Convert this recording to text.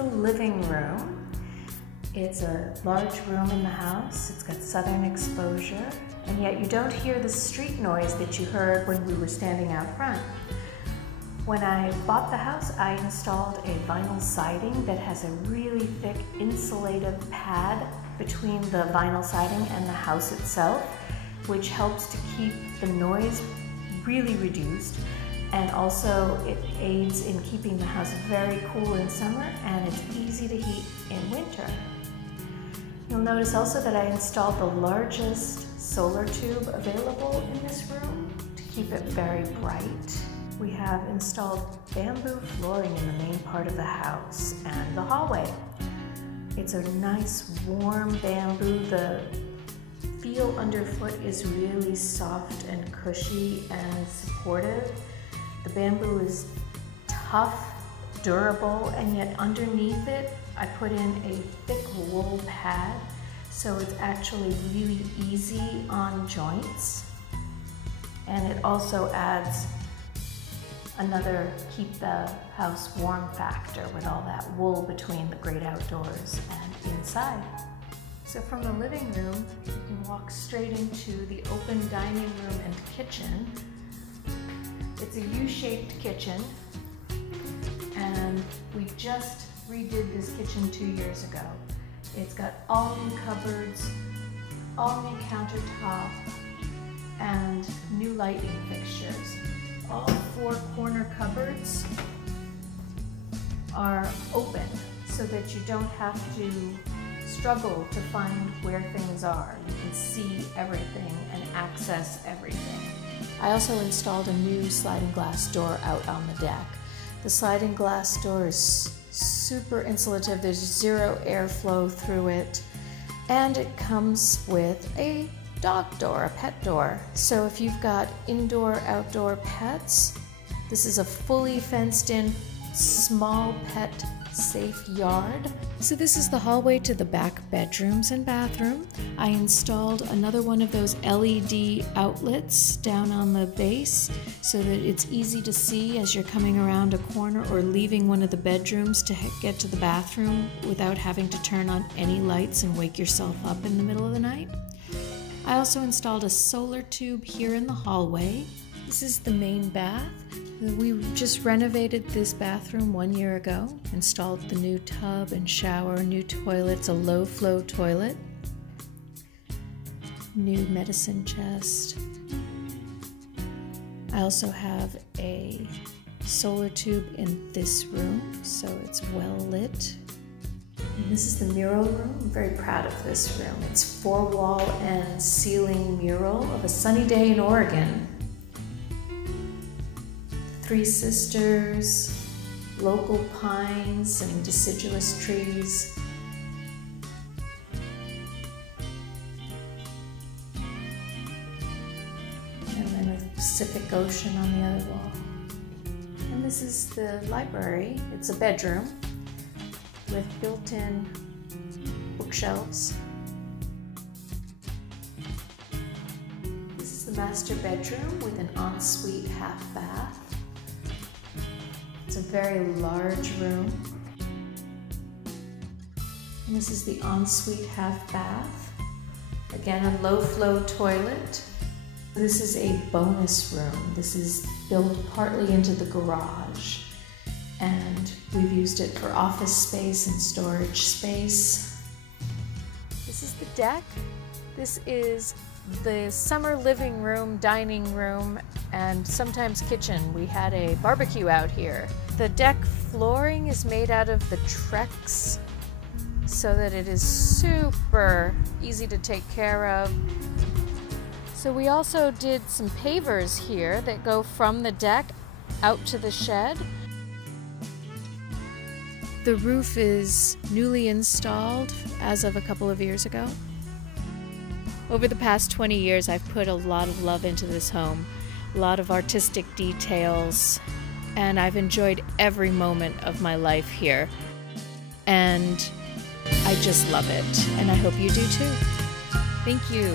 the living room. It's a large room in the house. It's got southern exposure, and yet you don't hear the street noise that you heard when we were standing out front. When I bought the house, I installed a vinyl siding that has a really thick insulative pad between the vinyl siding and the house itself, which helps to keep the noise really reduced, and also it aids in keeping the house very cool in summer, and it's easy to heat in winter. You'll notice also that I installed the largest solar tube available in this room to keep it very bright. We have installed bamboo flooring in the main part of the house and the hallway. It's a nice warm bamboo. The feel underfoot is really soft and cushy and supportive. The bamboo is tough, durable, and yet underneath it I put in a thick wool pad, so it's actually really easy on joints. And it also adds another keep the house warm factor with all that wool between the great outdoors and inside. So from the living room, you can walk straight into the open dining room and kitchen. It's a U-shaped kitchen, and we just redid this kitchen 2 years ago. It's got all new cupboards, all new countertop, and new lighting fixtures. All 4 corner cupboards are open so that you don't have to struggle to find where things are. You can see everything and access everything. I also installed a new sliding glass door out on the deck. The sliding glass door is super insulative. There's zero airflow through it, and it comes with a dog door, a pet door. So if you've got indoor, outdoor pets, this is a fully fenced in, small pet safe yard. So this is the hallway to the back bedrooms and bathroom. I installed another one of those LED outlets down on the base so that it's easy to see as you're coming around a corner or leaving one of the bedrooms to get to the bathroom without having to turn on any lights and wake yourself up in the middle of the night. I also installed a solar tube here in the hallway. This is the main bath. We just renovated this bathroom 1 year ago, installed the new tub and shower, new toilets, a low flow toilet, new medicine chest. I also have a solar tube in this room, so it's well lit. And this is the mural room. I'm very proud of this room. It's 4-wall and ceiling mural of a sunny day in Oregon. 3 sisters, local pines and deciduous trees. And then a Pacific Ocean on the other wall. And this is the library. It's a bedroom with built-in bookshelves. This is the master bedroom with an ensuite half bath. It's a very large room. And this is the ensuite half bath. Again, a low flow toilet. This is a bonus room. This is built partly into the garage, and we've used it for office space and storage space. This is the deck. This is the summer living room, dining room, and sometimes kitchen. We had a barbecue out here. The deck flooring is made out of the Trex so that it is super easy to take care of. So we also did some pavers here that go from the deck out to the shed. The roof is newly installed as of a couple of years ago. Over the past 20 years, I've put a lot of love into this home, a lot of artistic details, and I've enjoyed every moment of my life here. And I just love it, and I hope you do too. Thank you.